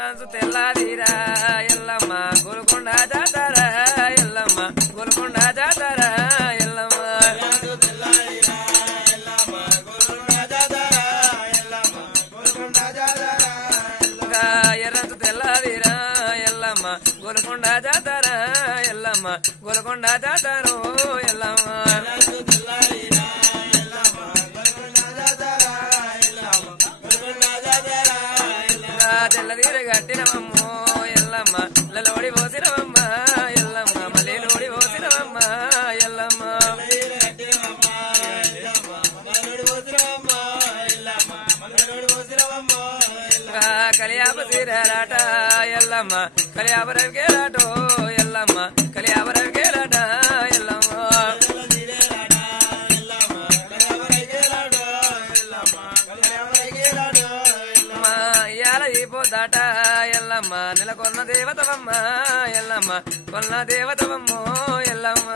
ఎర్రంచు తెల్లాదిరా ఎల్లమ్మ గోల్కొండ జాతర ఎల్లమ్మ గోల్కొండ జాతర ఎల్లమ్మ ఎర్రంచు తెల్లాదిరా ఎల్లమ్మ గోల్కొండ జాతర ఎల్లమ్మ గోల్కొండ జాతర ఎల్లమ్మ తెల్లదీర గట్టినవమ్మో ఎల్లమ్మ లలోడి పోసినవమ్మ ఎల్లమ్మ మళ్ళీలోడి పోసినవమ్మ ఎల్లమ్మ కలియాప తీరాట ఎల్లమ్మ కలియాప రవికేలాటో ఎల్లమ్మ కలియాప రవికేలాట ఎల్లమ్మ పోతాట ఎల్లమ్మ నెలకొన్న దేవతవమ్మ ఎల్లమ్మ కొన్న దేవతవమ్మో ఎల్లమ్మ